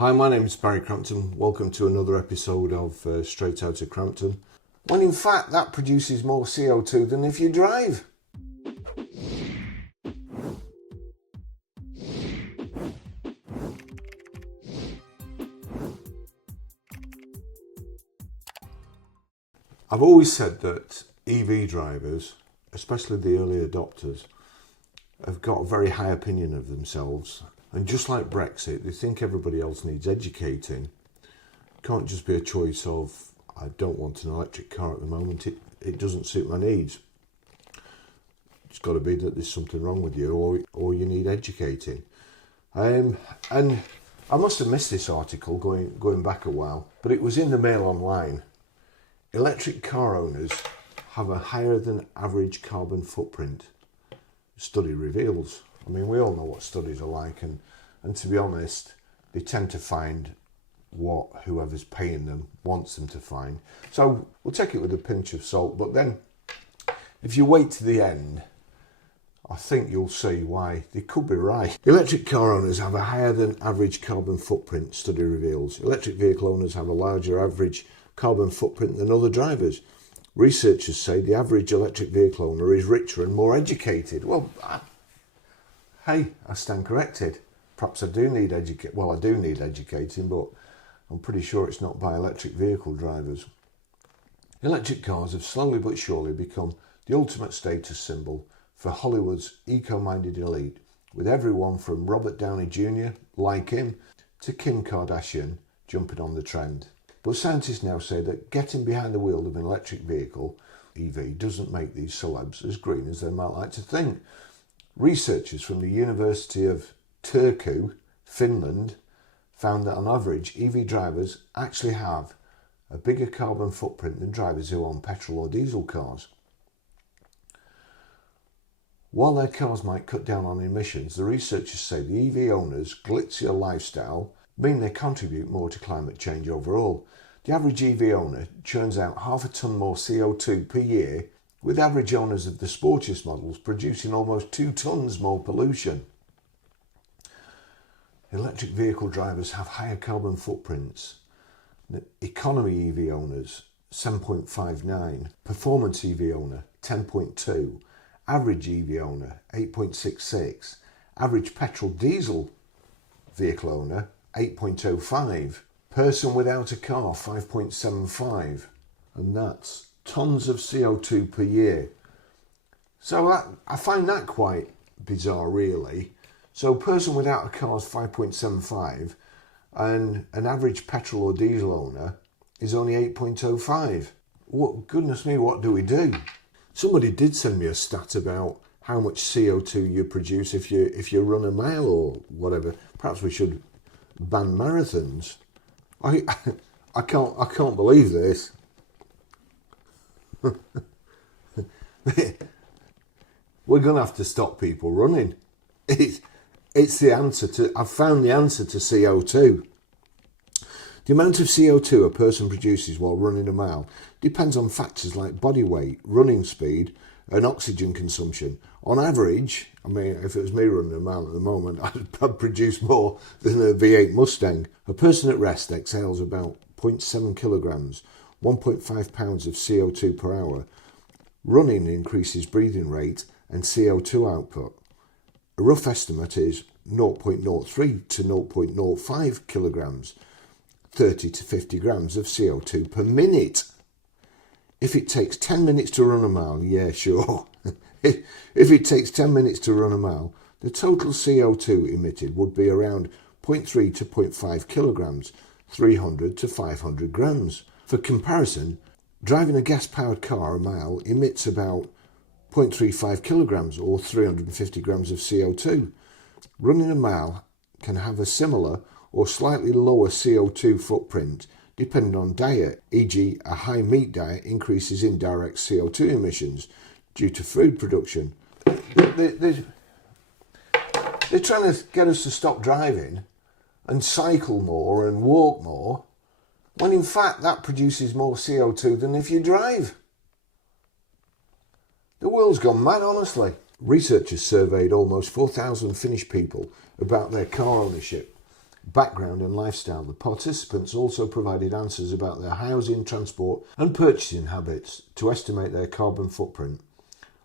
Hi, my name is Barrie Crampton. Welcome to another episode of Straight Out of Crampton. When in fact that produces more CO2 than if you drive. I've always said that EV drivers, especially the early adopters, have got a very high opinion of themselves. And just like Brexit, they think everybody else needs educating. It can't just be a choice of, I don't want an electric car at the moment, it doesn't suit my needs. It's got to be that there's something wrong with you or you need educating. And I must have missed this article going back a while, but it was in the Mail Online. Electric car owners have a higher than average carbon footprint, study reveals. I mean, we all know what studies are like, and to be honest, they tend to find what whoever's paying them wants them to find. So we'll take it with a pinch of salt, but then if you wait to the end, I think you'll see why they could be right. Electric car owners have a higher than average carbon footprint, study reveals. Electric vehicle owners have a larger average carbon footprint than other drivers. Researchers say the average electric vehicle owner is richer and more educated. Well, hey, I stand corrected. Perhaps I do need educating, but I'm pretty sure it's not by electric vehicle drivers. Electric cars have slowly but surely become the ultimate status symbol for Hollywood's eco-minded elite, with everyone from Robert Downey Jr., like him, to Kim Kardashian jumping on the trend. But scientists now say that getting behind the wheel of an electric vehicle, EV, doesn't make these celebs as green as they might like to think. Researchers from the University of Turku, Finland, found that on average EV drivers actually have a bigger carbon footprint than drivers who own petrol or diesel cars. While their cars might cut down on emissions, the researchers say the EV owners' glitzier lifestyle mean they contribute more to climate change overall. The average EV owner churns out half a tonne more CO2 per year, with average owners of the sportiest models producing almost 2 tonnes more pollution. Electric vehicle drivers have higher carbon footprints. Economy EV owners, 7.59. Performance EV owner, 10.2. Average EV owner, 8.66. Average petrol diesel vehicle owner, 8.05. Person without a car, 5.75. And that's tons of CO2 per year. So I find that quite bizarre, really. So a person without a car is 5.75 and an average petrol or diesel owner is only 8.05. What, goodness me, what do we do? Somebody did send me a stat about how much CO2 you produce if you run a mile or whatever. Perhaps we should ban marathons. I can't believe this. We're going to have to stop people running. It's the answer to, I've found the answer to CO2. The amount of CO2 a person produces while running a mile depends on factors like body weight, running speed, and oxygen consumption. On average, I mean, if it was me running a mile at the moment, I'd produce more than a V8 Mustang. A person at rest exhales about 0.7 kilograms, 1.5 pounds of CO2 per hour. Running increases breathing rate and CO2 output. A rough estimate is 0.03 to 0.05 kilograms, 30 to 50 grams of CO2 per minute. If it takes 10 minutes to run a mile, yeah, sure. If it takes 10 minutes to run a mile, the total CO2 emitted would be around 0.3 to 0.5 kilograms, 300 to 500 grams. For comparison, driving a gas-powered car a mile emits about 0.35 kilograms or 350 grams of CO2. Running a mile can have a similar or slightly lower CO2 footprint depending on diet, e.g. a high meat diet increases indirect CO2 emissions due to food production. They're trying to get us to stop driving and cycle more and walk more, when in fact that produces more CO2 than if you drive. The world's gone mad, honestly. Researchers surveyed almost 4,000 Finnish people about their car ownership. background and lifestyle. The participants also provided answers about their housing, transport and purchasing habits to estimate their carbon footprint.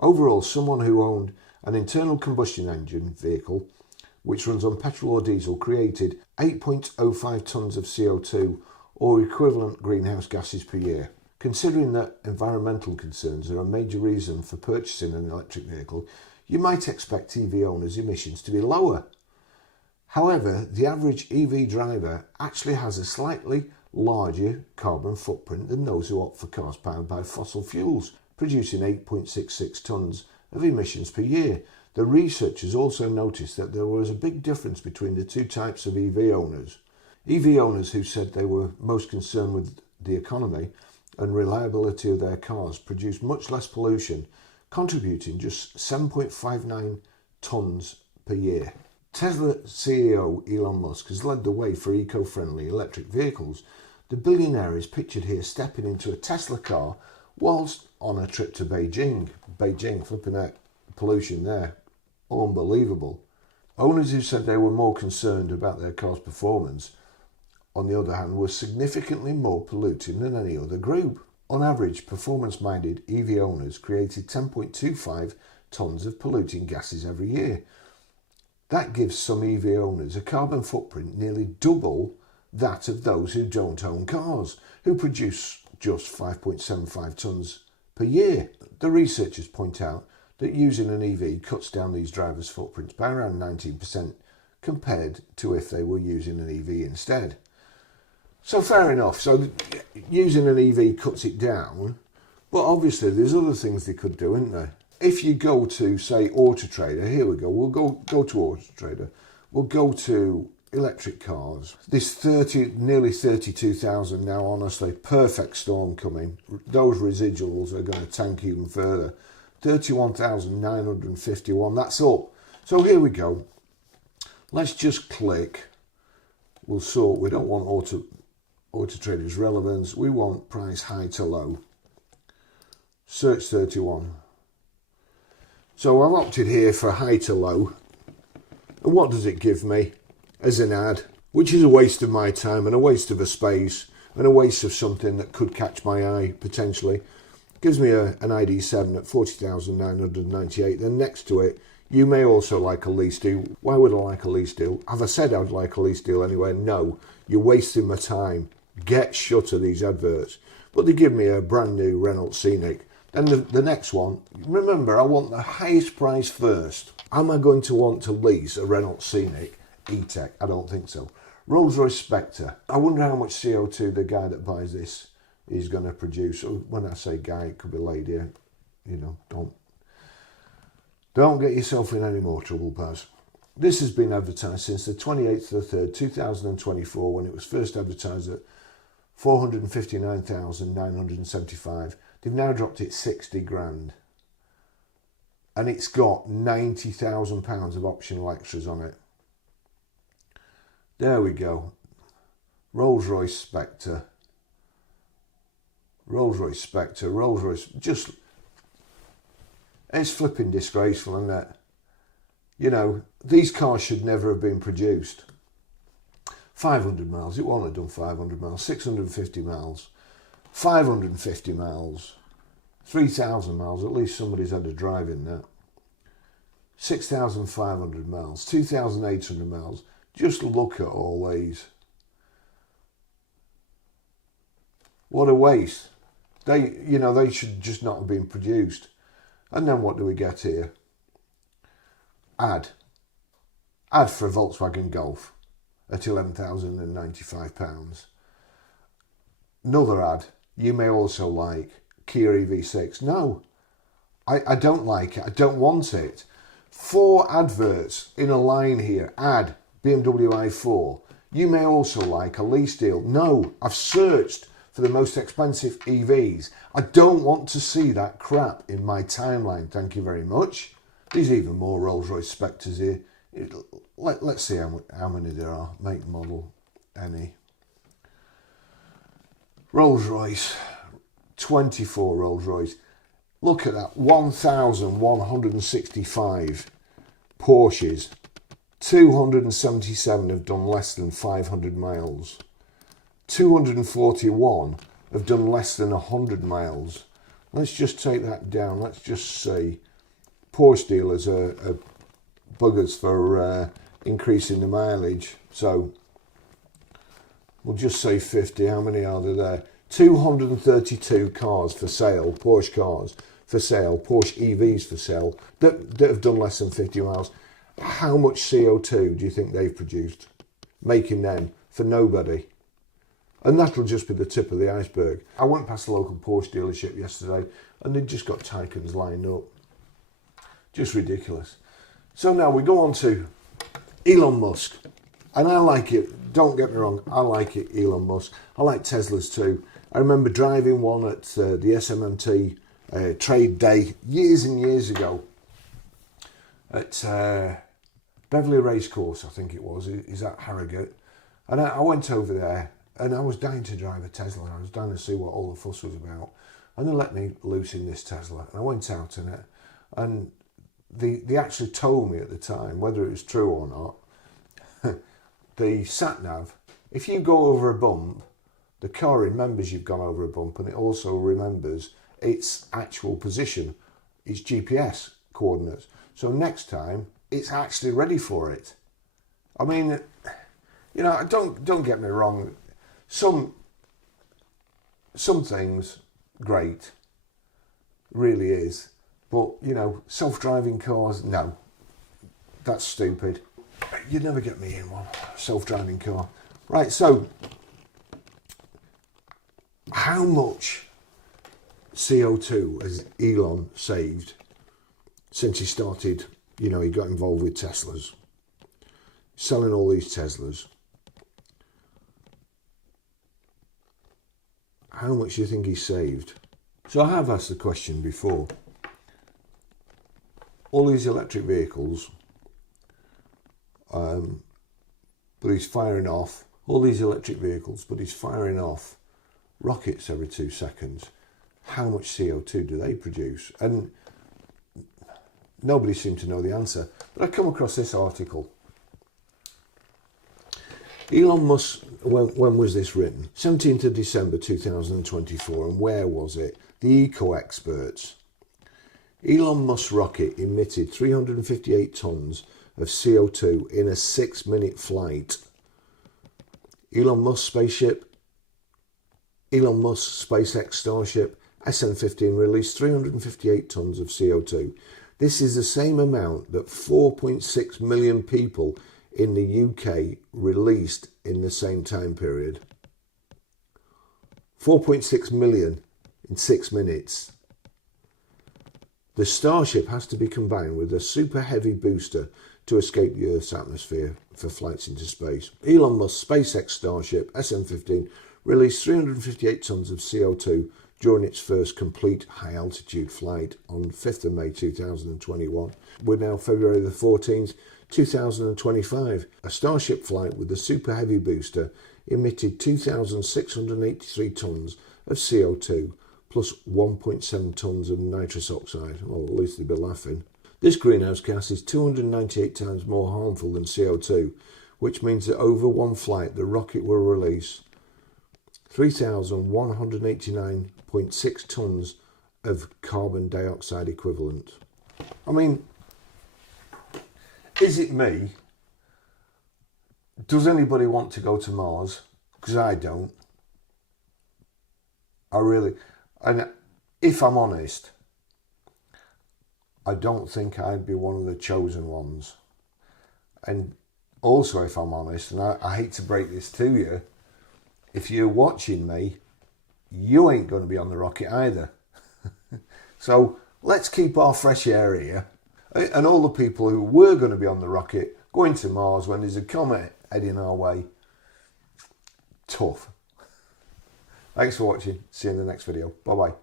Overall, someone who owned an internal combustion engine vehicle which runs on petrol or diesel created 8.05 tonnes of CO2 or equivalent greenhouse gases per year. Considering that environmental concerns are a major reason for purchasing an electric vehicle, you might expect EV owners' emissions to be lower. However, the average EV driver actually has a slightly larger carbon footprint than those who opt for cars powered by fossil fuels, producing 8.66 tonnes of emissions per year. The researchers also noticed that there was a big difference between the two types of EV owners. EV owners who said they were most concerned with the economy and reliability of their cars produced much less pollution, contributing just 7.59 tonnes per year. Tesla CEO Elon Musk has led the way for eco-friendly electric vehicles. The billionaire is pictured here stepping into a Tesla car whilst on a trip to Beijing. Flipping out pollution there. Unbelievable. Owners who said they were more concerned about their car's performance, on the other hand, were significantly more polluting than any other group. On average, performance-minded EV owners created 10.25 tonnes of polluting gases every year. That gives some EV owners a carbon footprint nearly double that of those who don't own cars, who produce just 5.75 tonnes per year. The researchers point out that using an EV cuts down these drivers' footprints by around 19% compared to if they were using an EV instead. So fair enough, so using an EV cuts it down, but obviously there's other things they could do, isn't there? If you go to, say, Auto Trader, here we go, we'll go to Auto Trader, we'll go to electric cars. There's nearly 32,000 now, honestly, perfect storm coming. Those residuals are going to tank even further. 31,951, that's up. So here we go. Let's just click. We'll sort, we don't want Auto Trader's relevance, we want price high to low. Search 31. So I've opted here for high to low. And what does it give me as an ad? Which is a waste of my time and a waste of a space and a waste of something that could catch my eye potentially. Gives me an ID7 at 40,998. Then next to it, you may also like a lease deal. Why would I like a lease deal? Have I said I'd like a lease deal anyway? No, you're wasting my time. Get shut of these adverts. But they give me a brand new Renault Scenic. Then the next one, remember, I want the highest price first. Am I going to want to lease a Renault Scenic E-Tech? I don't think so. Rolls-Royce Spectre. I wonder how much CO2 the guy that buys this is going to produce. When I say guy, it could be lady. You know, don't get yourself in any more trouble, Paz. This has been advertised since the 28th of the 3rd, 2024, when it was first advertised at 459,975. They've now dropped it 60 grand. And it's got £90,000 of optional extras on it. There we go. Rolls-Royce Spectre. Rolls-Royce Spectre. Rolls-Royce. Just... It's flipping disgraceful, isn't it? You know, these cars should never have been produced. 500 miles. It won't have done 500 miles. 650 miles. 550 miles. 3,000 miles. At least somebody's had a drive in that. 6,500 miles. 2,800 miles. Just look at all these. What a waste. They should just not have been produced. And then what do we get here? Ad for a Volkswagen Golf at £11,095. Another ad. You may also like Kia EV6. No, I don't like it. I don't want it. 4 adverts in a line here. Ad, BMW i4. You may also like a lease deal. No, I've searched for the most expensive EVs. I don't want to see that crap in my timeline. Thank you very much. There's even more Rolls-Royce Spectres here. Let's see how many there are. Make, model, any. Rolls-Royce. 24 Rolls-Royce. Look at that. 1,165 Porsches. 277 have done less than 500 miles. 241 have done less than 100 miles. Let's just take that down. Let's just see. Porsche dealers are buggers for increasing the mileage. So we'll just say 50. How many are there? 232 cars for sale, Porsche cars for sale, Porsche EVs for sale, that have done less than 50 miles. How much CO2 do you think they've produced? Making them for nobody. And that'll just be the tip of the iceberg. I went past the local Porsche dealership yesterday and they'd just got Taycans lined up. Just ridiculous. So now we go on to Elon Musk. And I like it. Don't get me wrong. I like it, Elon Musk. I like Teslas too. I remember driving one at the SMMT trade day years and years ago at Beverley Racecourse, I think it was. Is that Harrogate? And I went over there and I was dying to drive a Tesla. I was dying to see what all the fuss was about. And they let me loose in this Tesla. And I went out in it. And they actually told me at the time, whether it was true or not, the sat-nav, if you go over a bump, the car remembers you've gone over a bump and it also remembers its actual position, its GPS coordinates. So next time, it's actually ready for it. I mean, you know, don't get me wrong. Some things, great, really is. But, you know, self-driving cars, no. That's stupid. You'd never get me in one self-driving car. Right, so how much CO2 has Elon saved since he started, you know, he got involved with Teslas, selling all these Teslas? How much do you think he saved? So I have asked the question before. All these electric vehicles, but he's firing off all these electric vehicles, but he's firing off rockets every 2 seconds. How much CO2 do they produce? And nobody seemed to know the answer. But I come across this article. Elon Musk, when was this written? 17th of December 2024. And where was it? The Eco Experts. Elon Musk's rocket emitted 358 tons of CO2 in a 6-minute flight. Elon Musk's SpaceX Starship SN15 released 358 tons of CO2. This is the same amount that 4.6 million people in the UK released in the same time period. 4.6 million in 6 minutes. The Starship has to be combined with a super heavy booster to escape the Earth's atmosphere for flights into space. Elon Musk's SpaceX Starship SN15 released 358 tons of CO2 during its first complete high-altitude flight on 5th of May 2021. We're now February the 14th, 2025. A Starship flight with the super heavy booster emitted 2,683 tons of CO2 plus 1.7 tons of nitrous oxide. Well, at least they'd be laughing. This greenhouse gas is 298 times more harmful than CO2, which means that over one flight the rocket will release 3,189.6 tons of carbon dioxide equivalent. I mean, is it me? Does anybody want to go to Mars? Because I don't. I really... And if I'm honest, I don't think I'd be one of the chosen ones. And also, if I'm honest, and I hate to break this to you, if you're watching me, you ain't going to be on the rocket either. So let's keep our fresh air here. And all the people who were going to be on the rocket going to Mars when there's a comet heading our way, tough. Thanks for watching. See you in the next video. Bye-bye.